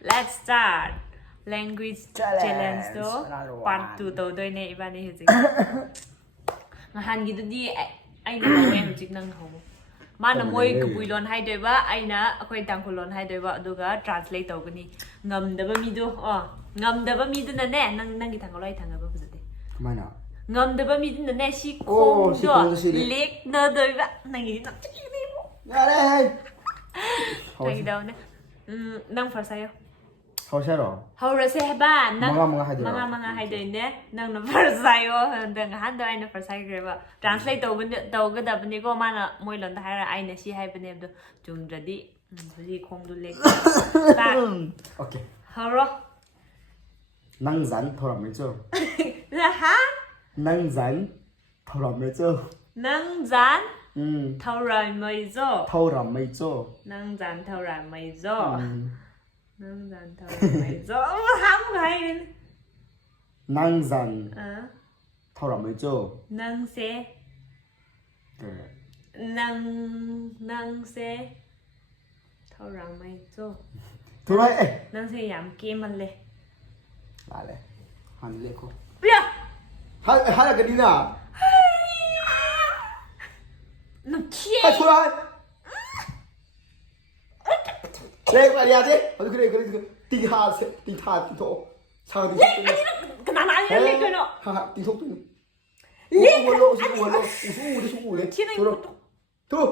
Let's start language challenge to part 2 tàu đôi này bạn ấy gì Hàn gì đi anh nói em chỉ năng hậu mà nó môi cái bùi lon hay đôi ba anh na quay tăng khổ lon hay đôi ba đúng cái translate tàu cái này ngầm đỡ ba mi do ngầm đỡ ba mi do nè năng cái thằng cái thằng cái bao giờ đấy mai nào ngầm đỡ ba mi do nè si không do lek nơ đôi ba năng cái nó chỉ đi bộ ra đây đây đâu nè năng phải sao hậu xe rồi hậu rồi xe ba năng mga hai đứa nè năng nó phải sao đừng hắn đôi anh nó phải sao cái ba translate tàu cái đập này có mà nó mỗi lần thay là anh nó si hai bên em đó chung ra đi gì không đủ lek ba ok hậu rồi năng dẫn thầu làm mấy chưa là hả năng dẫn thầu làm mấy chưa năng dẫn thầu rồi mấy giờ thầu làm mấy chưa năng dẫn thầu rồi mấy giờ năng dẫn thầu rồi mấy giờ hám cái năng dẫn thầu làm mấy chưa năng xe năng xe thầu rồi mấy giờ thôi đấy năng xe giảm kim anh lệ lại đây hắn lệ cô bây hai là cái gì nào nó kia hai thôi ai đây cái gì thế cái tí thổ sao tí cái nào này lên cái nó ha tí thổ tí lên cái lỗ xuống lên thôi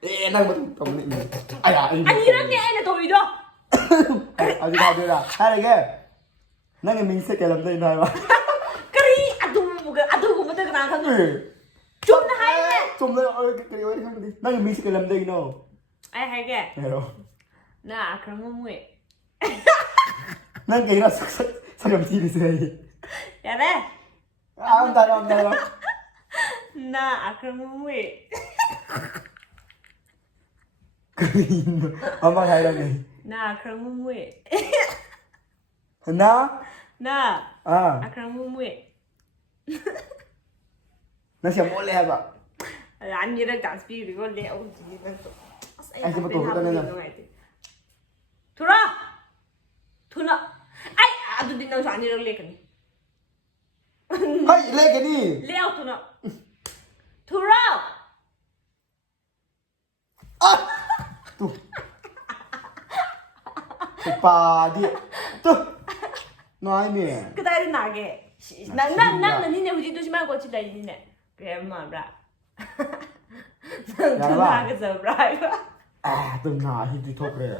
ê này mà tầm này ai à anh 이런 게 애는 더 이러 아직 다 되라 하래게 나는 민색에 남자인 나와 그리 아두 못해 그냥 하는 좀 하이네 좀 더 그래 왜 이렇게 하는데 나는 민색에 남자인 너 ai hay kìa hiểu na 그런 거 뭐해 난 걔가 사람 TV 세이 야 돼 안 달아 나 그런 거 뭐해 그린 엄마 살라네 나 그런 거 뭐해 나 나 그런 거 뭐해 나 siya 몰래 해봐 안 이런 단스피 이거 내 어디 ai sẽ bắt đầu hút lên 돌아 ai 아두 딘 너서 안 이러래 그니 하이 레게니 레오 돌아 또 빠디 또 nói mẹ cái tay 나게 난 니네 우지 조심하고 고치다 니네 그래 마라 난 나게 잡라 à từng nào thì đi thôi kìa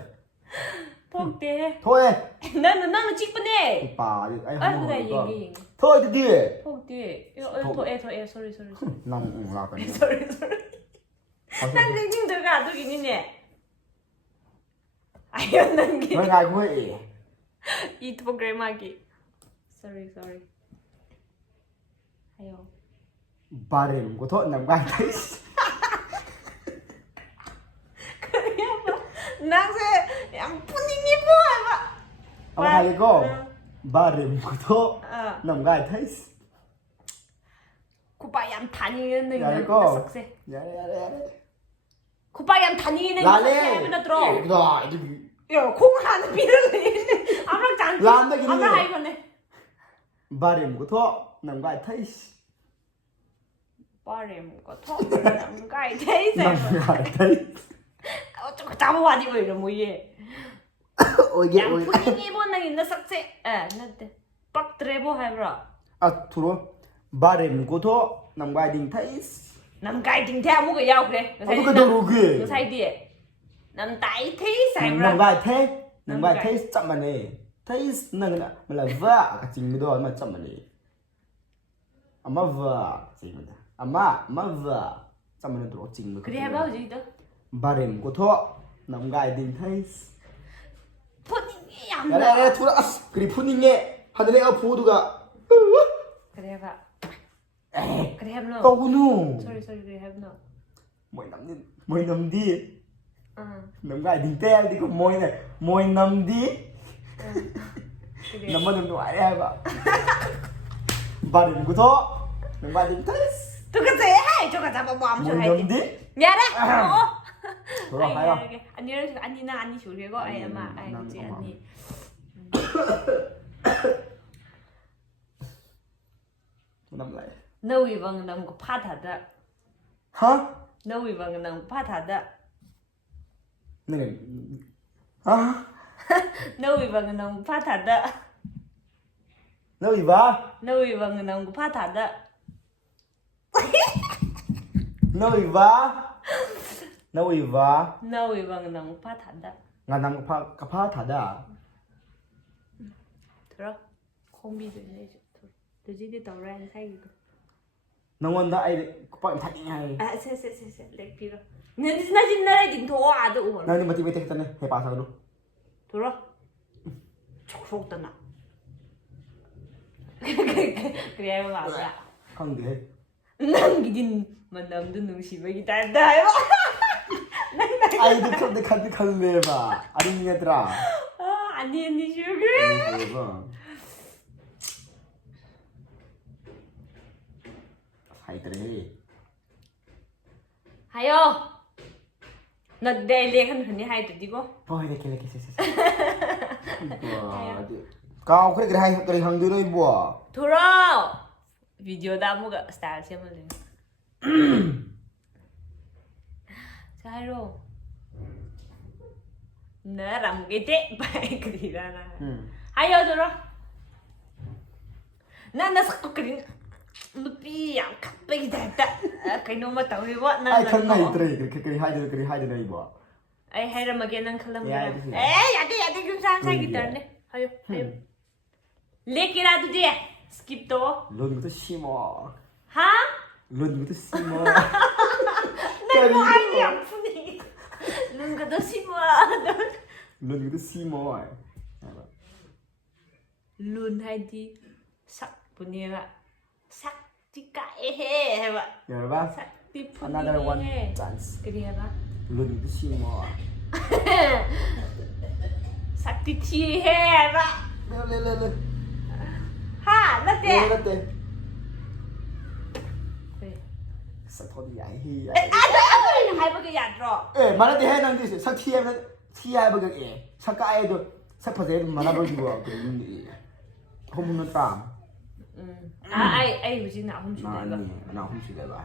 폭대 thôi 나는 찍분해 bà đi anh 아 không 그래 ngồi 얘기 thôi đi đi 폭대 더애 sorry nằm là cái sorry 난 랭킹들과 아두기 니네 아유 난게 nói ngay cũng vậy 이 프로그램 하기 sorry 아유 bà điểm của thôi nằm ngay thấy 낭세 양푼이니 뭐야 ông hai cái cô bà điểm của thôi nằm ngay thấy 고바얌 다니는 야, 거 이거. 썩세 야야야 고바얌 다니는 거 썩세 하면 들어 나 이렇게 야 공하는 비를 아무랑 짠 làm cái gì 아무랑 하이거네 bà điểm của thôi nằm ngay thấy 바램 거 토를 가이 테이세 nằm ngay thấy 어쩌고 잡아와지고 이러 뭐예 ôi ghê ôi 양푼이 보는 있는 썩세 나한테 빡 드레보 하이브라 à thua bà điểm của thôi nằm ngay đình thấy 남가이 딩태 뭐가 야오 그래 cái đồ ghê 그 사이디에 남다이 테이세 하이브라 nằm ngay thấy chậm mà nè thấy nâng nè mà là vợ cả chính mới đó mà chậm mà nè amma vợ chính mà amma vợ chậm mà nè đó chính mà 그래 해봐 우지 또 bà điểm của thôi nằm ngay đình thấy 푸딩이 야, 야, 야, 돌아, 그리 푸닝에 하늘에가 보드가. 그래 해봐 에이, 그래 해봐 떠구누. sorry 그래 해봐 Môi nằm đi, 응 nằm gai đình te đi có môi nằm đi, 그래 nằm bên ngoài đây bà. Bà điểm của thôi, nằm gai đình thế. 똑같아 저거 잡아 뭐 아무튼 Môi 할게 nằm đi. 미안해 돌아 하여. 아니를 아니나 아니 줄게고 아이 엄마 아이 그지 아니. làm lại. 너희 방은 너무 파다다. Hả? 너희 방은 너무 파다다. Này. Hả? 너희 방은 너무 파다다. Đâu gì vậy? 너희 방은 너무 파다다. Đâu gì vậy? Đâu gì vậy? 너희 방은 너무 파다다. Ngàn năm cái phá thả đã. 들어? 콤비도 이제 들지도 더라는 사이고. Nông đã ai có phải thay ngay. 아, 세, 렉 빌어. 나 진나라 딩토 아도 오. Nào nhưng mà tìm cái này, hay bà sao đâu? 들어? 촉촉다 나. 그래야 말이야. Không được hết. 남기진 만남도 농심하기 달다. Ai được không được khăn về mà. Anh nghe ra. 아니 슈그. Hay thế. 하여. 너 내일 한 흔히 하이도 디고. Thôi đây kia. Cao cái hay cái hàng đưa đây bùa. 돌아. 비디오 다무가 스타일 세물래. 자, 하이로. 나랑 게데 바이크리라나. 하여 돌아. 나 자꾸 그린 누피 양 갑자기 됐다. 그놈아 떠리고 나. Ai thân này cái hai đứa đây bùa. ai hay là mà cái năng khlam Ya, ra. itu sih. ya deh 좀 상상 기다네. 하여. 레키라도 돼. 스킵도. Luôn cái 심어. 하? Luôn cái 심어. 내 머리 아프니. 눈가도 심어. Luôn cái 심어. 룬 하이디 삭 분이가 삭디까해 해봐. Rồi ba. 삭디 Another one 분이해. chance. 그래봐. Luôn cái 심어. 삭디 티해 해봐. Lên. 하, 나 때. Lên. 그래. Sao thôi đi ai hi. hai bữa cái giặt rồi. Ê, mà nó thì hay năng gì sao thi em nó thi ai bây giờ ê. Sao cái ai được sao phải thế mà nó bao nhiêu cái gì. Không nó tạm. ai cái gì nào không chịu Nó được. nó không chịu được rồi.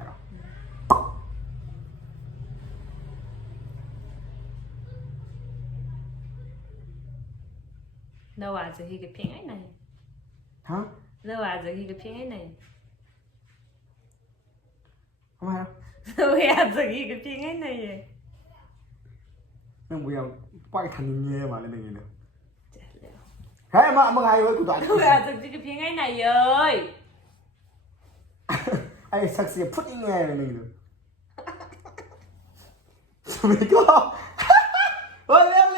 너 아직 이게 핑이 나요. Hả? 너 아직 이게 핑이 나요. Không hay đâu. 너 아직 이게 핑이 나요. Nhưng bây giờ quay thành nghe mà lên đây nữa. Thế mà hay ơi, của đoạn. 너 아직 이게 핑이 나요. Ai sắc xì phút nghe lên đây nữa. Sao mày có? Ôi leo.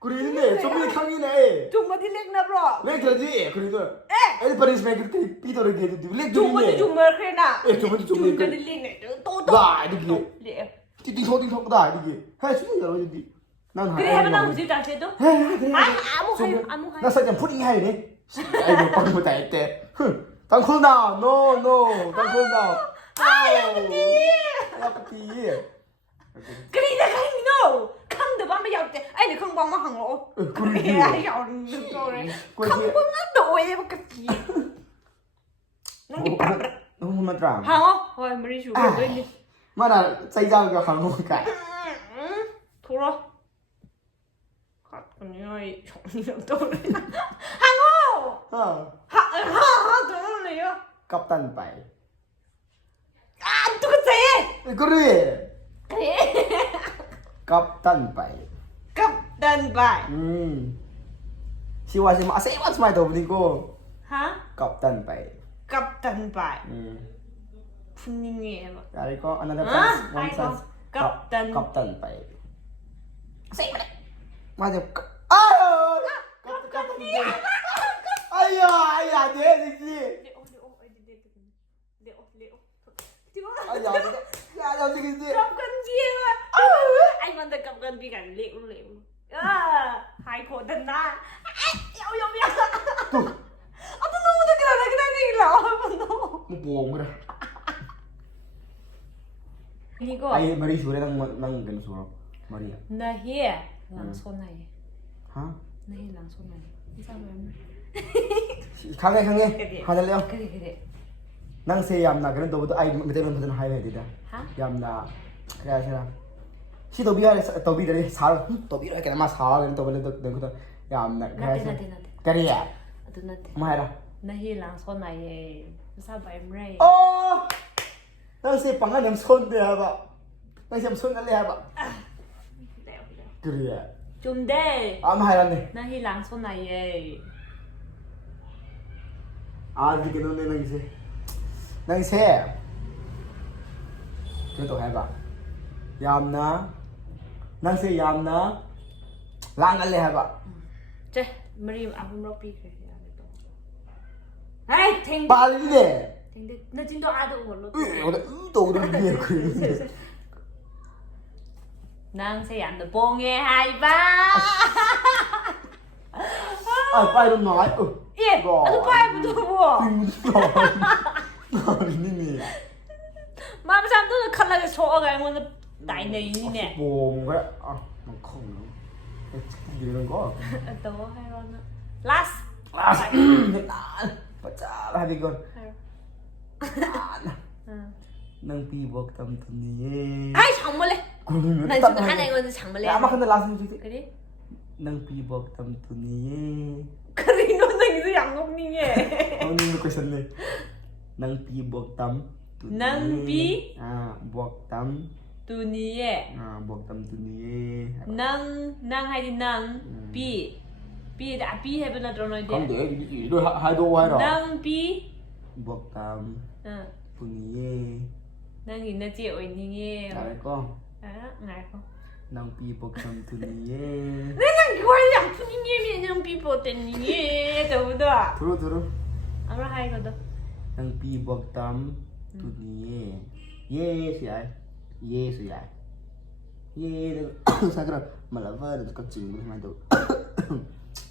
그리는데 좀비 강이네. 좀 어디 렉나 브로. 렉 되지? 그래도. 에. 파리스맨 그때 피더를 해도 렉 좀 어디 되네. 좀 그래나. 좀 어디 좀 어디 렉네. 또. 와, 이게. 렉. 띵띵띵띵다 이게. 해 주는 거 어디? 난 그래 해봐 나 무지 다세도. 그래. 아무 하요. 나 살짝 푸딩 해야 돼. 아이고 방금 다 했대. 땅콩 나. No. 땅콩 나. 야프티. 그래 내가 이노. 강도 밤에 약대. 아니 강방 막 항로. 그래 야 그래. 강방은 너왜 먹겠지. 난게 Không mà trảm. 항어? 와 머리 주고 있니? Mà là xây ra cái hàng không cả. 돌아. 아니 정리는 또 항어. 돌아요. Captain bảy. 아 똑같아. Kuri. 그래. Captain bảy. 갑단 발. Siwa si ma sẽ bắt mày đầu đi cô. 하? Captain bảy. 갑단 발. 분명히 해봐. Đây có another chance. One 아이고. chance. 갑단. Captain bảy. Sẽ mà. Mà được. Captain bảy. Ai à thế gì? 레오. Ya đâu gì gì? 갑간 비에가. 아이 만다 갑간 비가 레오. 야, 하이코 된다. 야야야. 아, 또 너무 그러나. Một buồn rồi. 이거 아이 머리 수래 난 그는 수로 머리야. 나히 랑손나이. 하? 나히 랑손나이. 이상하네. 강해 하늘래요. 그래. 낭세 얌나 그런 도부터 아이 밑에는 무슨 하이웨이 되다. 하? 얌나 그래서 시 도비야 도비들이 살 도비를 이렇게 막 사는 도비를 또 얌나 그래서 나대. 그래야 아도 나대. 뭐해라. 나히 랑손나이. 사바임레. 낭세 방안 좀 손대 해봐. 낭세 좀 손달래 해봐. 그래. 좀 돼. 아무 하이라네. 나히 랑손나이. 아직 너네 낭세 그래도 해봐. 얌나 낭세 얌나 랑알래 해봐. 제 머리 아픔으로 삐게. 아이 탱. 빨리네. 탱데 나 진도 아도 몰라. 또 그러네 그. 낭세 얌나 봉에 하이바. 아 빨리 nói. 예. 아도 빨리부터 뭐. 니니. 마음 잠도 칼라게 소어가 이거는 나이네 이네. 뭐 그래? 아, 뭐 콩. 이런 거. 또 해로는 라스. 아, 바짝 하비건. nang pibok tam tuni. 아이 장물래. 나 지금 하나 이거는 장물래. 아마 근데 라스 뮤직. 그래? nang pibok tam tuni. 그래 너는 이거 양곡님이. 오늘 놓고 있었네. nang pibok tam tuni. nang pi bok tam tuni에. bok tam tuni. nang hay nang pi pi hay bên là rồi nói không đi. để đôi hai đôi hai rồi. nang pi bok tam tuni. nang gì nó chịu ấy nhỉ? Đấy con. ngài không? nang pibok tam tuni. 내가 이걸 양푼이님이 그냥 비보더니 저보다 들어. 아무나 하이거든. nang pibok tam tuni. Yes ya. Yes ya. Ye sao cái mà là vơ được các trình của hai tụ.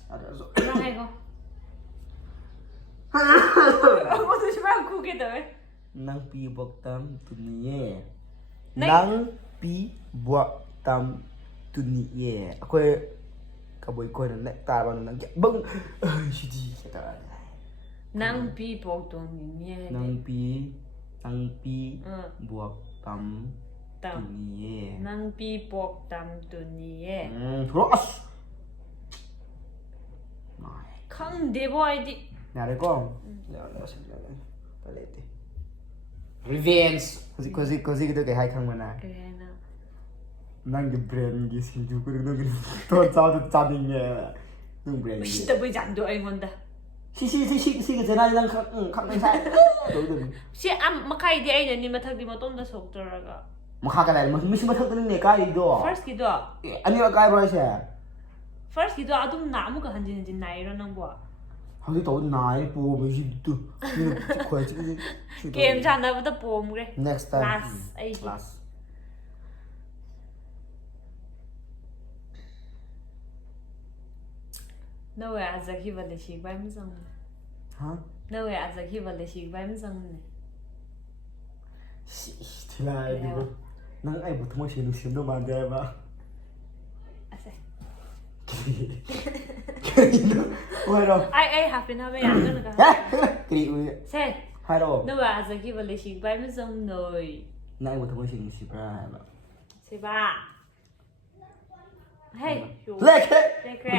아무나 하이거. 어머 조심하고 구게 돼. nang pibok tam tuni. nang pibok tam tuni. Ako'y kaboy ko na tama na nang bang shidi kata. nang 비보더니 nang pi buok tam tuni. nang 비보담더니 들어왔어. 강 대보아이디. Nyari ko. Palete. Revenge. Così gitu kayak hai kang mana. 그래나 Nang cái brand cái xin chú cái nang tôi sao cho đình nhẹ. Nang brand. 진짜 왜 장도 아이건다. Si cái này đang khắc này sai. Đối đừng. 시 마카이디 아이는 마탁디 마tom다 속더라가. Mà cái này mà mình thắc cái cái đó. first 기도 Anh ấy cái bao nhiêu? first 기도 아tum 나무가 한지는지 나이로 난 거. Hadi tao nai po me jiddu. Ni khoi chi. 게임 잔다부터 봄 그래. Next time. Last 아이디. Last. 너 왜 아자기 발레시 밤성? Hả? 너 왜 아자기 발레시 밤성? Thì là đi cô. Nang ai bút thằng xin xin đâu mà đây mà. 아세. Cái nó. Ôi rồi. ai happen 하면 안 되는 거. Cái gì? 세. Hai rồi. 너 왜 아자기 발레시 밤성 너이? Nang ai bút thằng xin xin ra mà. 세 봐. 헤이. Lek. 그래.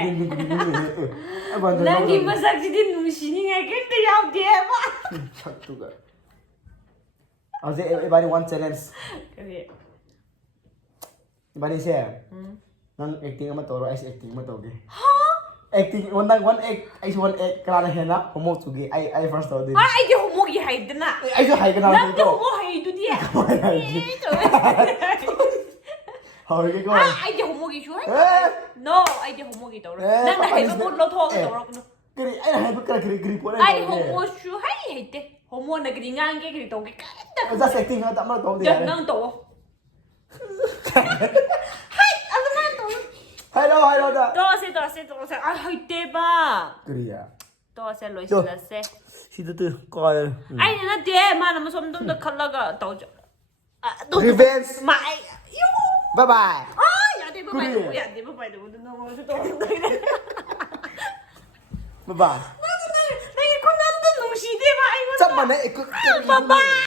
Anh 난 김마삭지디 눈신이가 근데 야우디에마. chắc tu cả. Everybody one challenge. 그래. Everybody share. Nang acting ama toro ice acting ma toge. Acting one act ice one act kala hena homo tuge I first told. 아 이게 호목이 하이드나. I just hike na 남자 to. 호모 하이드디야. How you go? 아 이게 호목이 좋아? No, 이게 호목이 더러. 난 하이브 몰로 토하게 더러. Kiri ai hai bukra kiri po na. 아이 호모 슈 하이 하이데. 호모는 그리 ngang 그리 도게 까다. Just acting ha tama to de. 난 또. 하이 아무나 또. Hai đâu da. 도세. 아 하이 대박. Kiri ya. 도세 로시라세. Situ tu coi. 아니 나 대만 하면 좀 더 칼라가 더. 아 Revenge. 마이. Bye bye. 아, 야돼 바바이. 그래. 야돼 바바이. 너무 또. Bye bye. 나이 콘남도 농시대 봐. 이거. Chắc mà nãy cứ. 바바이.